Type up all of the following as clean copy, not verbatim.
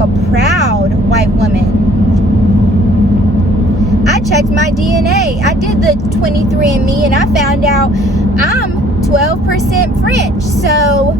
am a proud white woman. I checked my DNA. I did the 23andMe and I found out I'm 12% French. So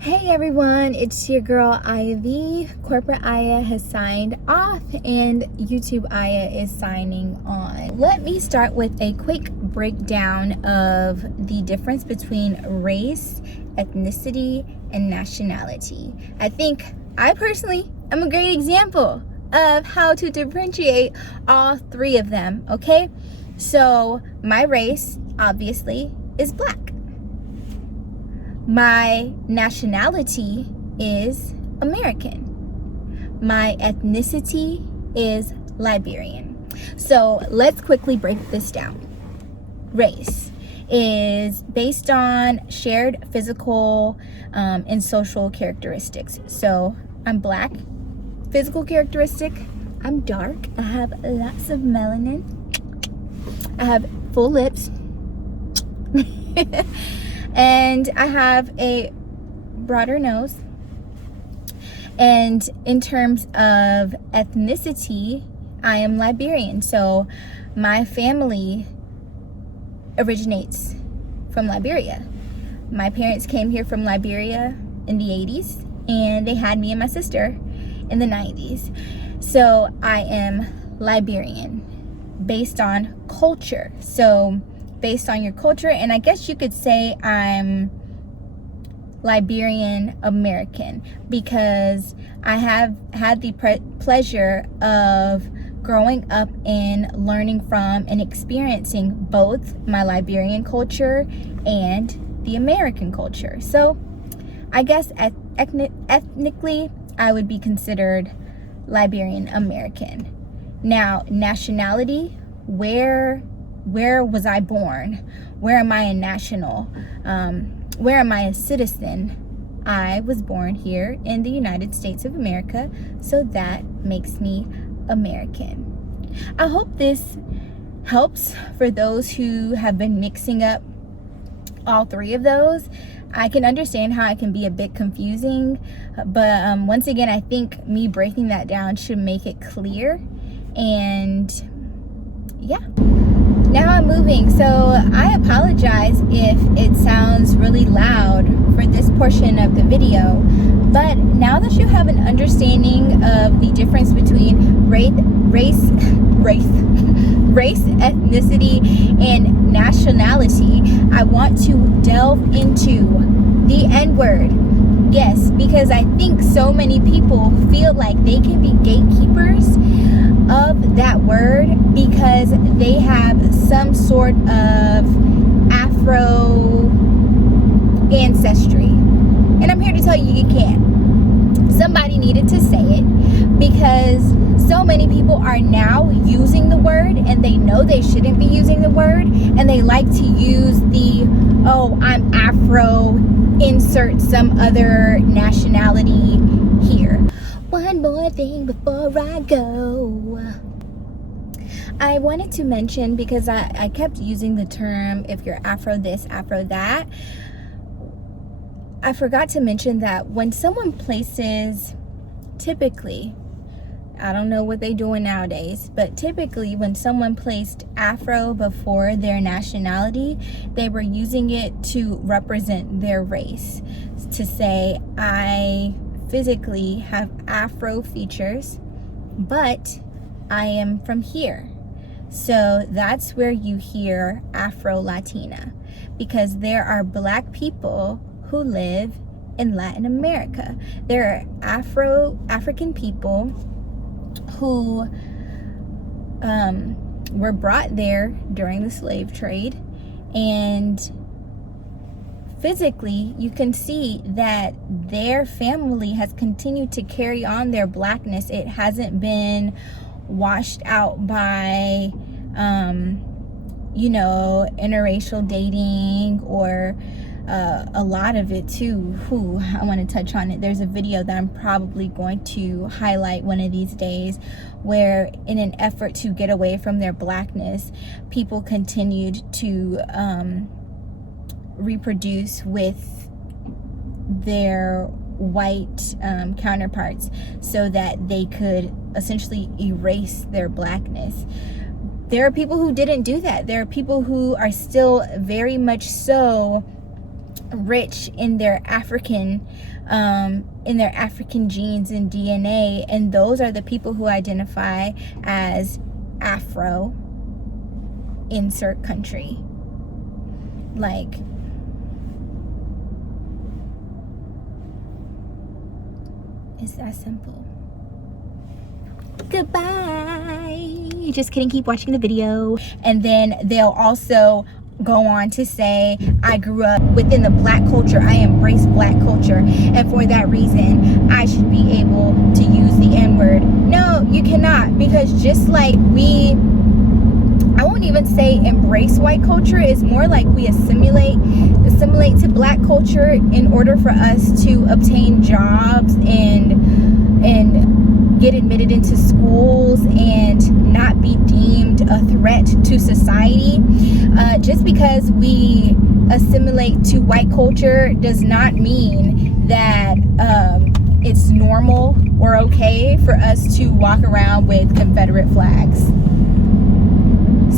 hey everyone, it's your girl Ivy. Corporate Aya has signed off and YouTube Aya is signing on. Let me start with a quick breakdown of the difference between race, ethnicity, and nationality. I think I personally am a great example of how to differentiate all three of them, okay? So my race, obviously, is black. My nationality is American. My ethnicity is Liberian. So let's quickly break this down. Race is based on shared physical and social characteristics. So I'm black, physical characteristic, I'm dark, I have lots of melanin, I have full lips, and I have a broader nose. And in terms of ethnicity, I am Liberian. So my family originates from Liberia. My parents came here from Liberia in the 80s, and they had me and my sister in the 90s. So I am Liberian based on culture. So based on your culture, and I guess you could say I'm Liberian American because I have had the pleasure of growing up and learning from and experiencing both my Liberian culture and the American culture. So I guess ethnically I would be considered Liberian American. Now, nationality, where was I born? Where am I a national? Where am I a citizen? I was born here in the United States of America, so that makes me American. I hope this helps for those who have been mixing up all three of those. I can understand how it can be a bit confusing, but once again, I think me breaking that down should make it clear. And yeah. Now I'm moving, so I apologize if it sounds really loud for this portion of the video, but now that you have an understanding of the difference between race, ethnicity, and nationality, I want to delve into the N-word. Yes, because I think so many people feel like they can be gatekeepers of that word because they have some sort of Afro ancestry. And I'm here to tell you, you can't. Somebody needed to say it because so many people are now using the word and they know they shouldn't be using the word, and they like to use the, oh, I'm Afro, insert some other nationality here. One more thing before I go. I wanted to mention, because I kept using the term, if you're Afro this, Afro that. I forgot to mention that when someone places, typically, I don't know what they're doing nowadays, but typically when someone placed Afro before their nationality, they were using it to represent their race. To say, I physically have Afro features, but I am from here. So that's where you hear Afro-Latina, because there are black people who live in Latin America. There are African people who were brought there during the slave trade, and physically you can see that their family has continued to carry on their blackness. It hasn't been washed out by interracial dating or a lot of it too. I want to touch on it. There's a video that I'm probably going to highlight one of these days, where in an effort to get away from their blackness, people continued to reproduce with their white counterparts so that they could essentially erase their blackness. There are people who didn't do that. There are people who are still very much so rich in their African genes and DNA, and those are the people who identify as Afro, insert country. Like, it's that simple. Goodbye. Just kidding, keep watching the video. And then they'll also go on to say, I grew up within the black culture, I embrace black culture, and for that reason I should be able to use the N-word. No, you cannot, because just like I won't even say embrace white culture, it's more like we assimilate to black culture in order for us to obtain jobs and get admitted into schools and not be deemed a threat to society. Just because we assimilate to white culture does not mean that it's normal or okay for us to walk around with Confederate flags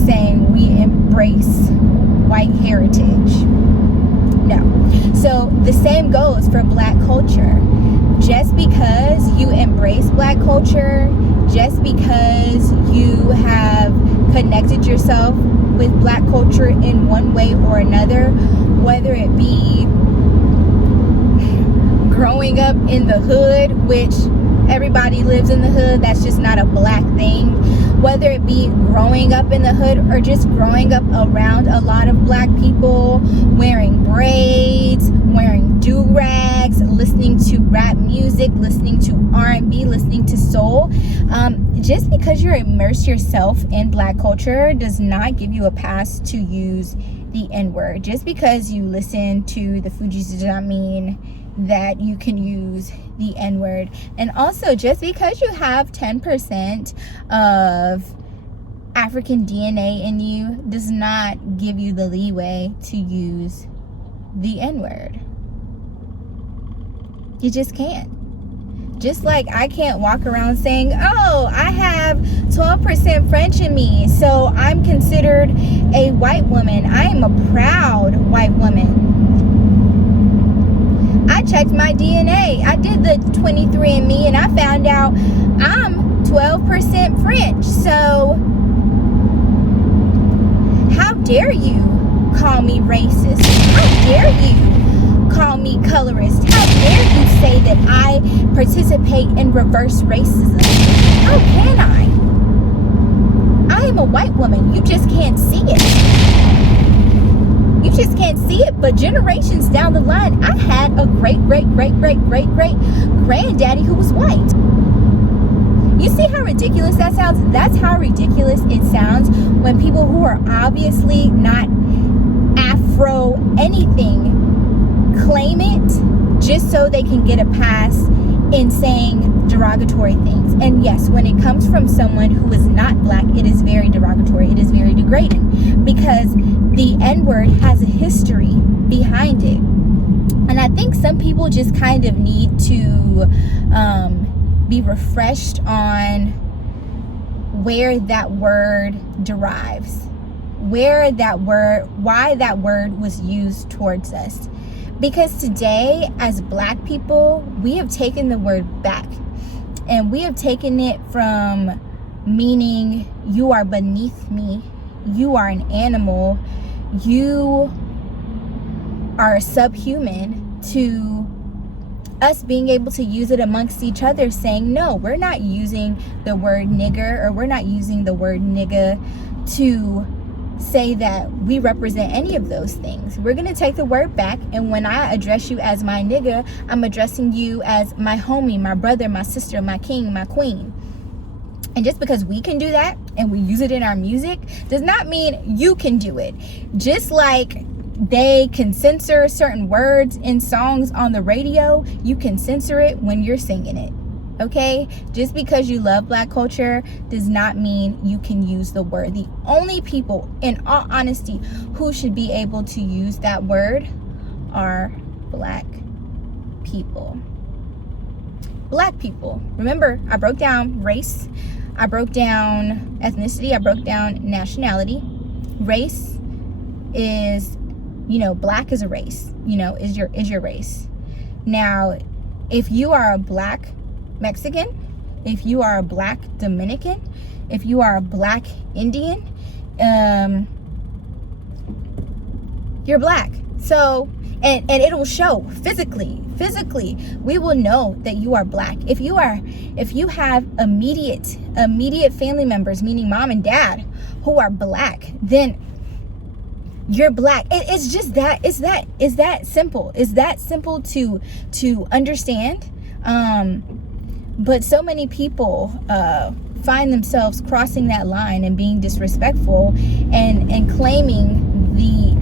saying we embrace white heritage. No. So the same goes for black culture. Just because you embrace black culture, just because you have connected yourself with black culture in one way or another, whether it be growing up in the hood, which everybody lives in the hood, that's just not a black thing, whether it be growing up in the hood or just growing up around a lot of black people, wearing braids, wearing do-rags, listening to rap music, listening to R&B, listening to soul. Just because you immerse yourself in black culture does not give you a pass to use the N-word. Just because you listen to the Fugees does not mean that you can use the N-word. And also, just because you have 10% of African DNA in you does not give you the leeway to use the N-word. You just can't. Just like I can't walk around saying, oh, I have 12% French in me, so I'm considered a white woman. I am a proud white woman. I checked my DNA. I did the 23andMe and I found out I'm 12% French. So how dare you call me racist? How dare you call me colorist? How dare you say that I participate in reverse racism? How can I am a white woman. You just can't see it. You just can't see it, but generations down the line, I had a great granddaddy who was white. You see how ridiculous that sounds? That's how ridiculous it sounds when people who are obviously not Afro anything claim it just so they can get a pass in saying derogatory things. And yes, when it comes from someone who is not black, it is very derogatory. It is very degrading because the N-word has a history behind it. And I think some people just kind of need to be refreshed on where that word derives, why that word was used towards us. Because today, as black people, we have taken the word back. And we have taken it from meaning you are beneath me, you are an animal, you are subhuman, to us being able to use it amongst each other, saying, no, we're not using the word nigger, or we're not using the word nigga to say that we represent any of those things. We're going to take the word back, and when I address you as my nigga, I'm addressing you as my homie, my brother, my sister, my king, my queen. And just because we can do that and we use it in our music does not mean you can do it. Just like they can censor certain words in songs on the radio. You can censor it when you're singing it. Okay? Just because you love black culture does not mean you can use the word. The only people, in all honesty, who should be able to use that word are black people. Black people. Remember, I broke down race, I broke down ethnicity, I broke down nationality. Race is, black is a race, is your race. Now, if you are a black Mexican, if you are a black Dominican, if you are a black Indian, you're black. So, and it'll show physically, we will know that you are black. If you have immediate family members, meaning mom and dad, who are black, then you're black. It's just that, it's that simple. It's that simple to understand. But so many people find themselves crossing that line and being disrespectful and claiming the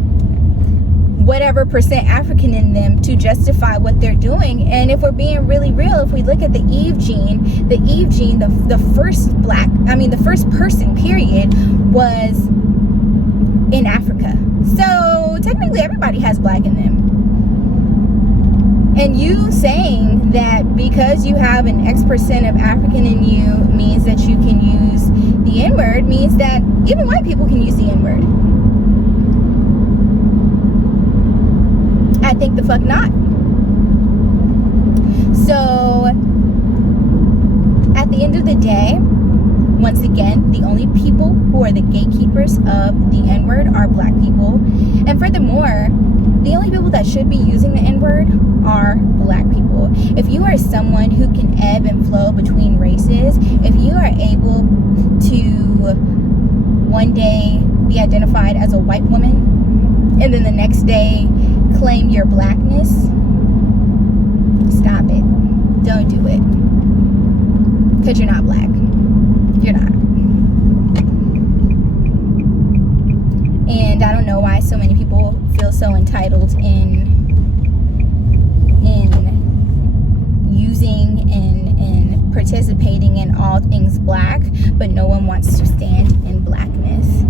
whatever percent African in them to justify what they're doing. And if we're being really real, if we look at the Eve gene, the first person period was in Africa. So technically everybody has black in them. And you saying that because you have an X% of African in you means that you can use the N-word means that even white people can use the N-word. I think the fuck not. So at the end of the day, once again, the only people who are the gatekeepers of the N-word are black people. And furthermore, the only people that should be using the N-word are black people. If you are someone who can ebb and flow between races, if you are able to one day be identified as a white woman and then the next day claim your blackness, stop it. Don't do it. Because you're not black. You're not. And I don't know why so many people feel so entitled in using and participating in all things black, but no one wants to stand in blackness.